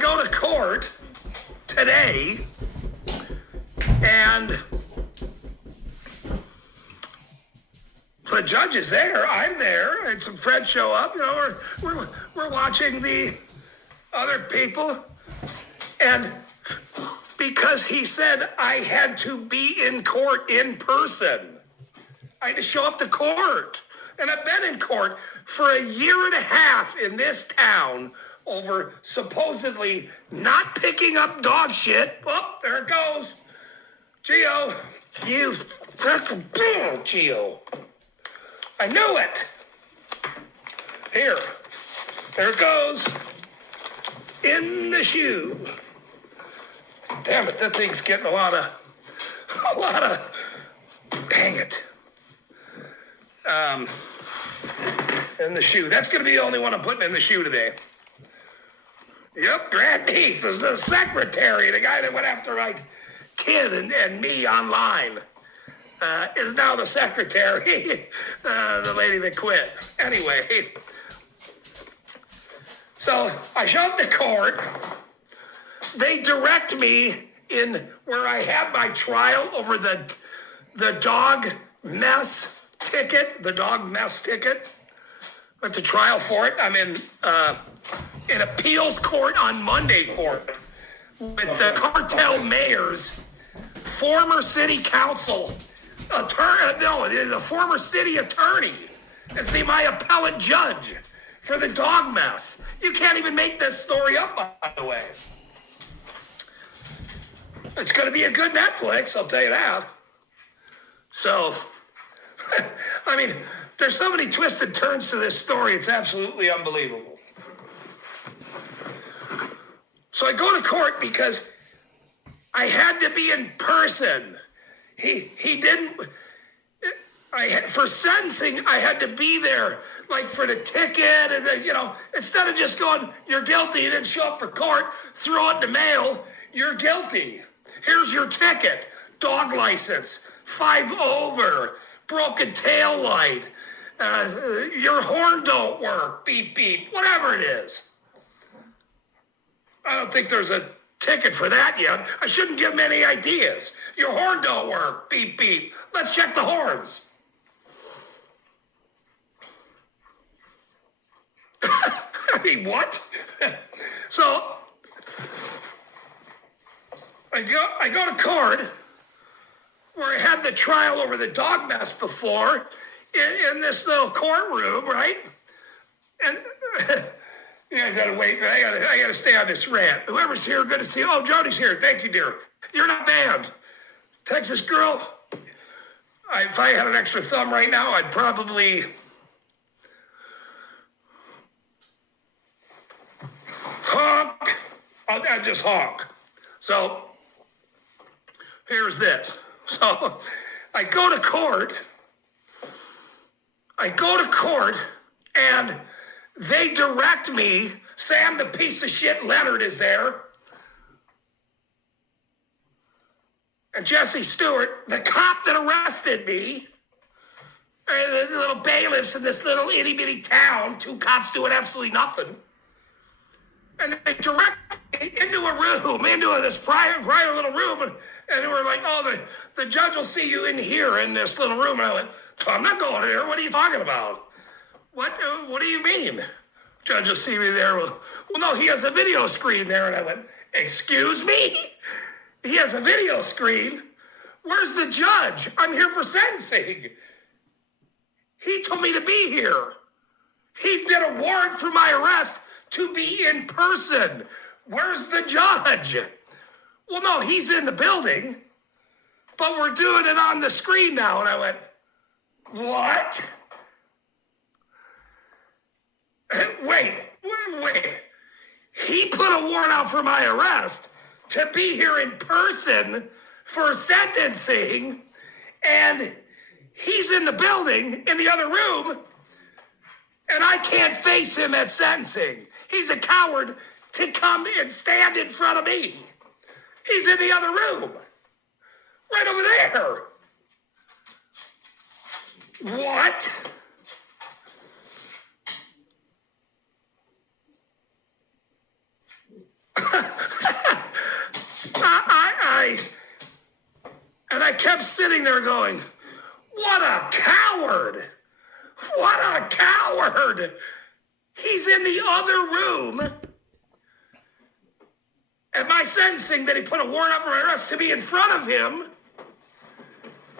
go to court today, and the judge is there. I'm there, and some friends show up. You know, we're watching the other people, and because he said I had to be in court in person, I had to show up to court, and I've been in court for a year and a half in this town over supposedly not picking up dog shit. Oh, there it goes. Gio, you fucking Gio. I knew it. Here, there it goes. In the shoe. Damn it, that thing's getting a lot of, dang it. In the shoe. That's going to be the only one I'm putting in the shoe today. Yep, grandniece is the secretary, the guy that went after my kid and me online. Is now the secretary, the lady that quit. Anyway, so I show up to court. They direct me in where I had my trial over the dog mess ticket, Went to trial for it. I'm in appeals court on Monday for it with the cartel mayors, former city council. The former city attorney is my appellate judge for the dog mess. You can't even make this story up, by the way. It's going to be a good Netflix, I'll tell you that. So, I mean, there's so many twists and turns to this story, it's absolutely unbelievable. So I go to court because I had to be in person. He didn't, for sentencing, I had to be there, like for the ticket, and instead of just going, you're guilty, you didn't show up for court, throw it in the mail, you're guilty. Here's your ticket, dog license, 5 over, broken tail light, your horn don't work, beep, beep, whatever it is. I don't think there's a ticket for that yet. I shouldn't give them any ideas. Your horn don't work. Beep, beep. Let's check the horns. I mean, what? So I go to court where I had the trial over the dog mess before in this little courtroom, right? And you guys gotta wait. I gotta stay on this rant. Whoever's here, good to see you. Oh, Jody's here. Thank you, dear. You're not banned. Texas girl. If I had an extra thumb right now, I'd probably honk. I'd just honk. So here's this. So I go to court. And they direct me. Sam, the piece of shit Leonard, is there. And Jesse Stewart, the cop that arrested me, and the little bailiffs in this little itty bitty town, 2 cops doing absolutely nothing. And they direct me into a room, into this private little room, and they were like, oh, the judge will see you in here in this little room. And I went, I'm not going here. What are you talking about? What do you mean? Judge will see me there. Well, no, he has a video screen there. And I went, excuse me? He has a video screen? Where's the judge? I'm here for sentencing. He told me to be here. He did a warrant for my arrest to be in person. Where's the judge? Well, no, he's in the building, but we're doing it on the screen now. And I went, what? Wait. He put a warrant out for my arrest to be here in person for sentencing, and he's in the building in the other room, and I can't face him at sentencing. He's a coward to come and stand in front of me. He's in the other room, right over there. What? I'm sitting there going, what a coward. What a coward. He's in the other room at my sentencing that he put a warrant out for my arrest to be in front of him.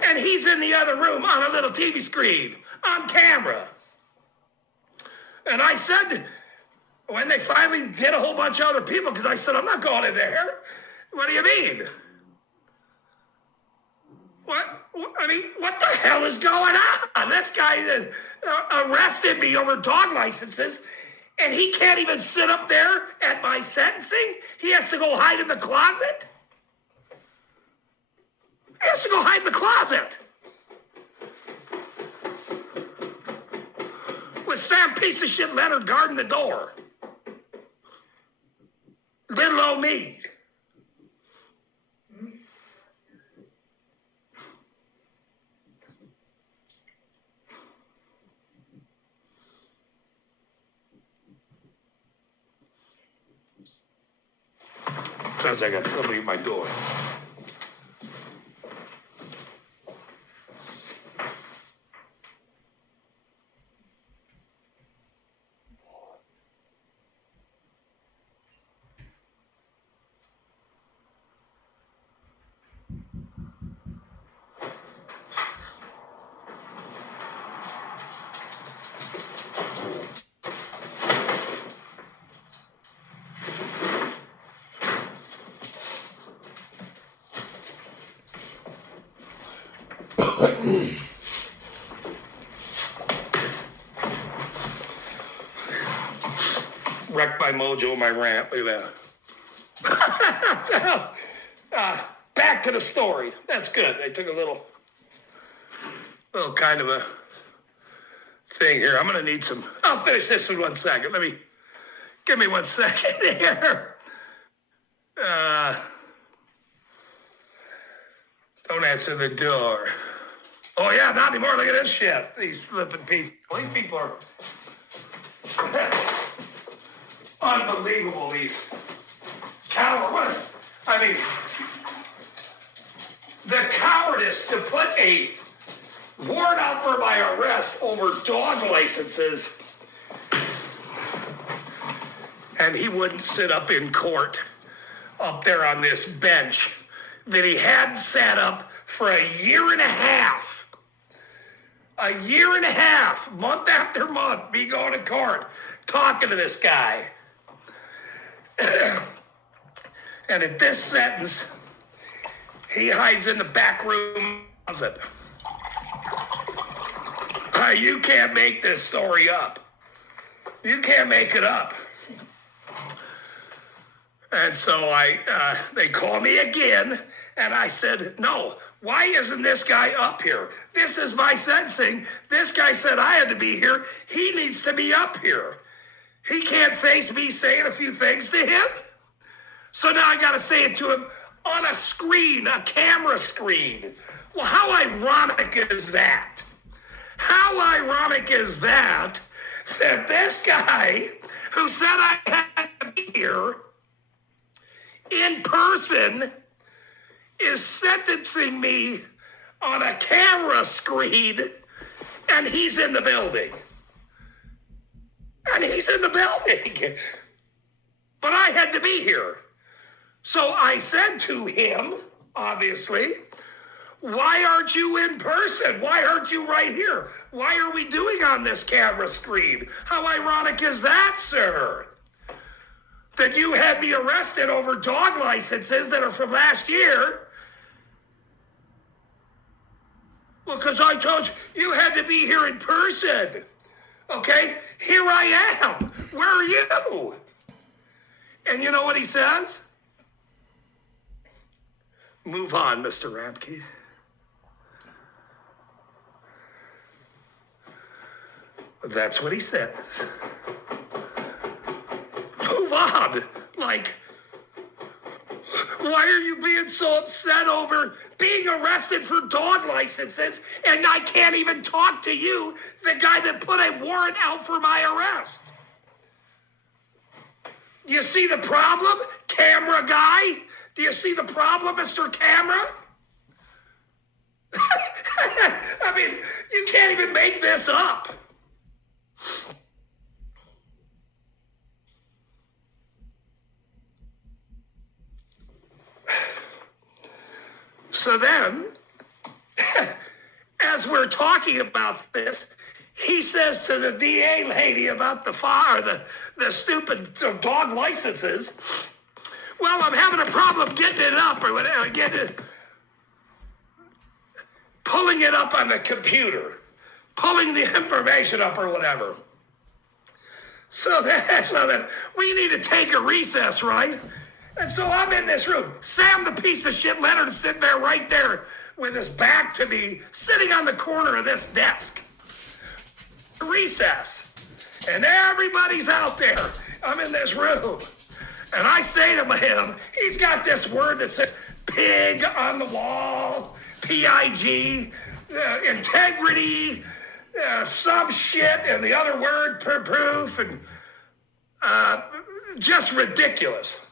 And he's in the other room on a little TV screen, on camera. And I said, when they finally did a whole bunch of other people, because I said, I'm not going in there. What do you mean? What the hell is going on? This guy arrested me over dog licenses, and he can't even sit up there at my sentencing? He has to go hide in the closet? He has to go hide in the closet. With Sam piece of shit Leonard guarding the door. Little old me. Sounds like I got somebody at my door. Wrecked my mojo, my rant. Look at that. Back to the story. That's good. I took a little kind of a thing here. I'm going to need some. I'll finish this in 1 second. Give me 1 second here. Don't answer the door. Oh, yeah, not anymore. Look at this shit. These flipping people. These people are unbelievable, these cowards. The cowardice to put a warrant out for my arrest over dog licenses, and he wouldn't sit up in court up there on this bench that he hadn't sat up for a year and a half. A year and a half, month after month, me going to court, talking to this guy. And at this sentence, he hides in the back room closet. You can't make this story up. You can't make it up. And so they call me again, and I said, no, why isn't this guy up here? This is my sentencing. This guy said I had to be here. He needs to be up here. He can't face me saying a few things to him. So now I got to say it to him on a screen, a camera screen. Well, how ironic is that? How ironic is that this guy who said I had to be here in person is sentencing me on a camera screen, and he's in the building. And he's in the building. But I had to be here. So I said to him, obviously, why aren't you in person? Why aren't you right here? Why are we doing on this camera screen? How ironic is that, sir? That you had me arrested over dog licenses that are from last year. Well, because I told you had to be here in person. Okay, here I am. Where are you? And you know what he says? Move on, Mr. Rampke. That's what he says. Move on. Like, why are you being so upset over being arrested for dog licenses and I can't even talk to you, the guy that put a warrant out for my arrest? You see the problem, camera guy? Do you see the problem, Mr. Camera? mean, you can't even make this up. So then, as we're talking about this, he says to the DA lady about the stupid dog licenses, well, I'm having a problem getting it up or whatever, pulling it up on the computer, pulling the information up or whatever. So then we need to take a recess, right? And so I'm in this room. Sam, the piece of shit Leonard, is sitting there right there with his back to me, sitting on the corner of this desk. Recess. And everybody's out there. I'm in this room. And I say to him, he's got this word that says pig on the wall, P-I-G, integrity, some shit, and the other word, proof, and just ridiculous.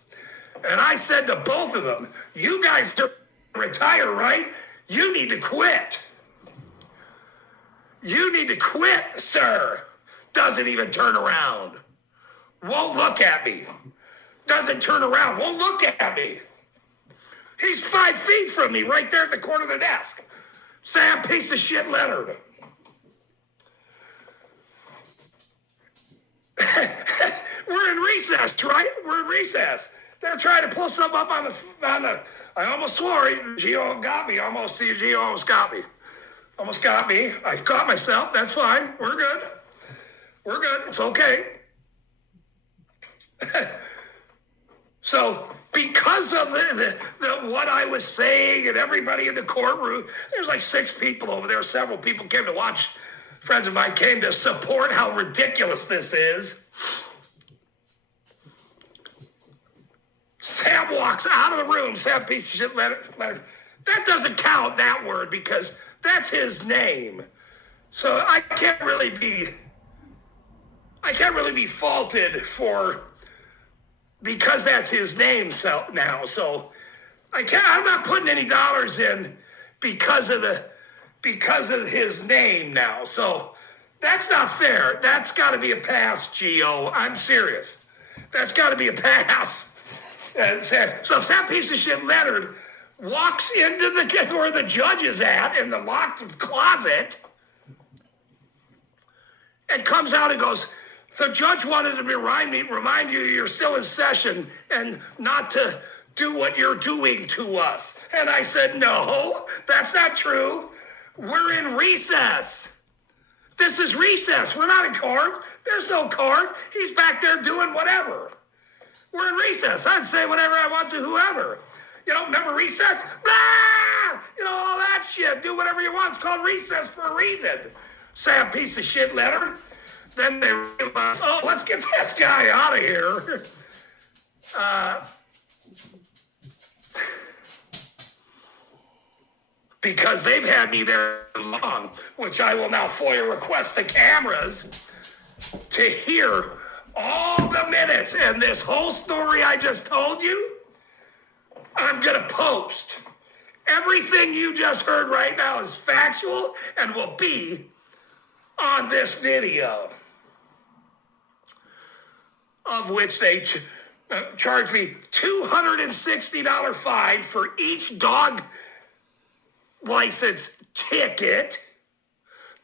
And I said to both of them, you guys don't retire, right? You need to quit. You need to quit, sir. Doesn't even turn around. Won't look at me. Doesn't turn around. Won't look at me. He's 5 feet from me right there at the corner of the desk. Sam, piece of shit Leonard. We're in recess, right? We're in recess. They're trying to pull something up on the. I almost swore. Gio got me. Gio almost got me. Almost got me. I caught myself. That's fine. We're good. We're good. It's okay. So because of the what I was saying and everybody in the courtroom, there's like 6 people over there. Several people came to watch. Friends of mine came to support how ridiculous this is. Sam walks out of the room. Sam, piece of shit, Leonard. That doesn't count, that word, because that's his name. So I can't really be faulted for, because that's his name now. So I'm not putting any dollars in because of his name now. So that's not fair. That's got to be a pass, Gio. I'm serious. That's got to be a pass. So if that piece of shit Leonard walks into where the judge is at in the locked closet and comes out and goes, the judge wanted to remind you you're still in session and not to do what you're doing to us. And I said, no, that's not true. We're in recess. This is recess. We're not in court. There's no court. He's back there doing whatever. We're in recess. I'd say whatever I want to whoever. Remember recess? Ah! All that shit. Do whatever you want. It's called recess for a reason. Sam, piece of shit Leonard. Then they realized, let's get this guy out of here. Because they've had me there long, which I will now FOIA request the cameras to hear all the minutes and this whole story I just told you. I'm going to post. Everything you just heard right now is factual and will be on this video, of which they charged me $260 fine for each dog license ticket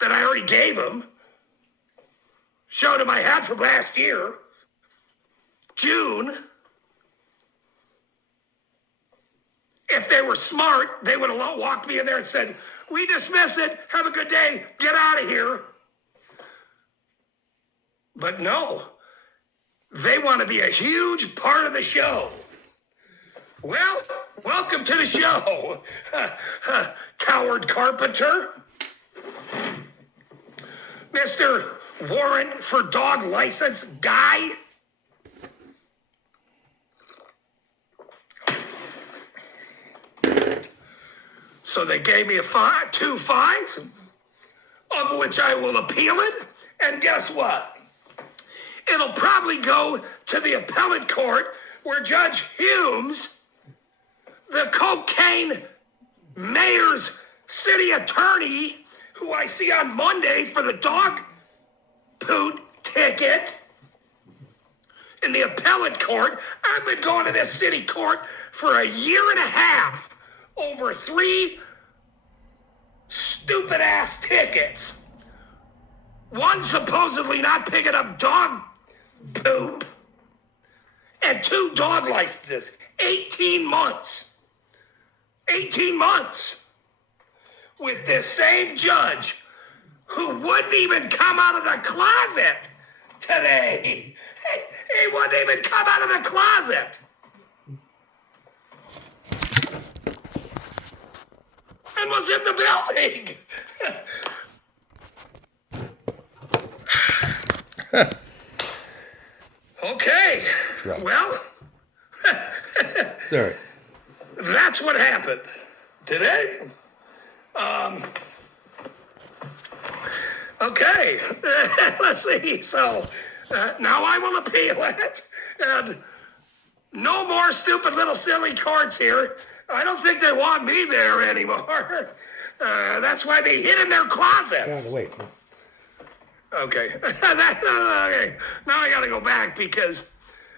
that I already gave them. Showed him I had from last year, June. If they were smart, they would have walked me in there and said, we dismiss it, have a good day, get out of here. But no, they want to be a huge part of the show. Well, welcome to the show, Coward Carpenter. Mr. Warrant for dog license guy. So they gave me 2 fines, of which I will appeal it. And guess what? It'll probably go to the appellate court where Judge Humes, the cocaine mayor's city attorney, who I see on Monday for the dog poot ticket in the appellate court. I've been going to this city court for a year and a half over 3 stupid ass tickets. One supposedly not picking up dog poop, and 2 dog licenses. 18 months. 18 months. With this same judge who wouldn't even come out of the closet today. He wouldn't even come out of the closet. And was in the building. Okay. Right. Well, Sorry. that's what happened today. Okay. Let's see. So now I will appeal it. And no more stupid little silly courts here. I don't think they want me there anymore. That's why they hid in their closets. Wait. Okay. Okay. Now I got to go back because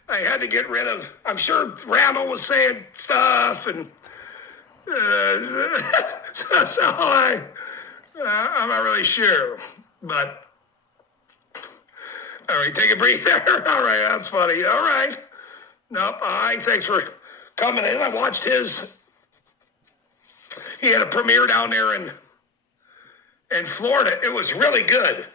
I had to get rid of. I'm sure Randall was saying stuff, and I'm not really sure. But all right, take a breather. All right, that's funny. All right. Nope. Thanks for coming in. I watched his. He had a premiere down there in Florida. It was really good.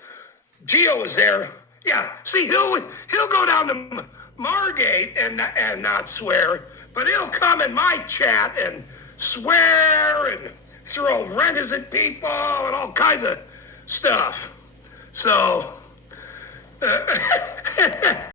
Gio was there. Yeah. See, he'll go down to Margate and not swear, but he'll come in my chat and swear and throw wrenches at people and all kinds of stuff. So.